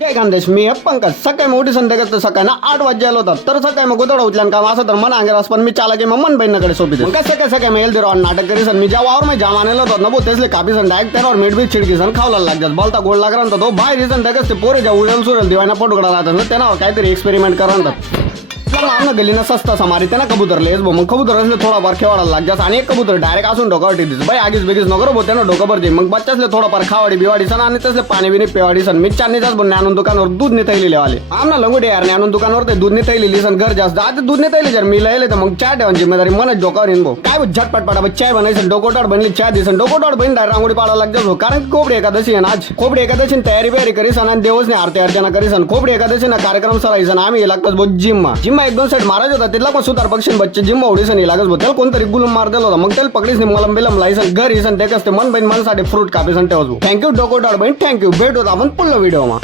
काय खानदेश मी पंकज सकाळी मोठी संध्याकाळ तर सकाळी ना 8 वाजता होता तर सकाळी मग गोदडा उठल्यान काम असं तर मन अंगेरास पण मी चाला की मग मन बहिणीकडे सोपी दे कसं सकाळी मी येईल नाटक करी सन मी ज्या वावर मी जाम आणलं होतं ना बो तेसले कापी सन डायरेक्ट त्यावर मीठ बी छिडकी सन खावला लागतात बोलता गोड लागला तो बाहेर सन त्या पोरे ज्या उडल सुरेल दिवायना पटुकडा राहतात ना त्यांना काहीतरी एक्सपेरिमेंट करा आमना गली ना सस्ता समारी त्यांना कबूतर लेस मग कबूतर असले थोडा बार खेवाडा लागतात आणि एक कबूतर डायरेक्ट असून डोकावर टिकते बाई आगीच बेगीच नको बो त्यांना डोकं भरते मग बच्चासले थोडाफार खावाडी बिवाडी सन आणि तसले पाणी बिनी पेवाडी सन मी चांदी जास्त बोलणे आणून दुकानावर दूध नेतलेले वाले आमना लंगोटी यार आणून दुकानावर ते दूध नेतलेली सन घर जास्त आता दूध नेतले जर मी लयले तर मग चहा ठेवायची जिम्मेदारी मनच डोकावर येईन भाऊ काय झटपट पडा चाय बनायचं डोकोटाड बनली चहा दिसन डोकोटाड बहीण डायरेक्ट रांगोळी पाडा लागतो कारण खोबडी एकादशी आहे आज खोबडी एकादशी तयारी बियारी करी सन आणि देवसने आरती अर्चना करी सन खोबडी एकादशी ना कार्यक्रम सरायसन आम्ही लागतात बहुत जिम एक दोन साईड महाराज होता तिथला पण सुतार पक्षी बच्चे जिम ओढीसन लागत त्याला कोणतरी गुलम मार दिला होता मग त्याला पकडीस मलम बिलम लायसन घर इसन ते कसते मन बहीण मनसाठी फ्रूट कापीसन ठेवतो थँक्यू डोकोटाड बहीण थँक्यू भेट होता आपण पुढल्या व्हिडिओ मा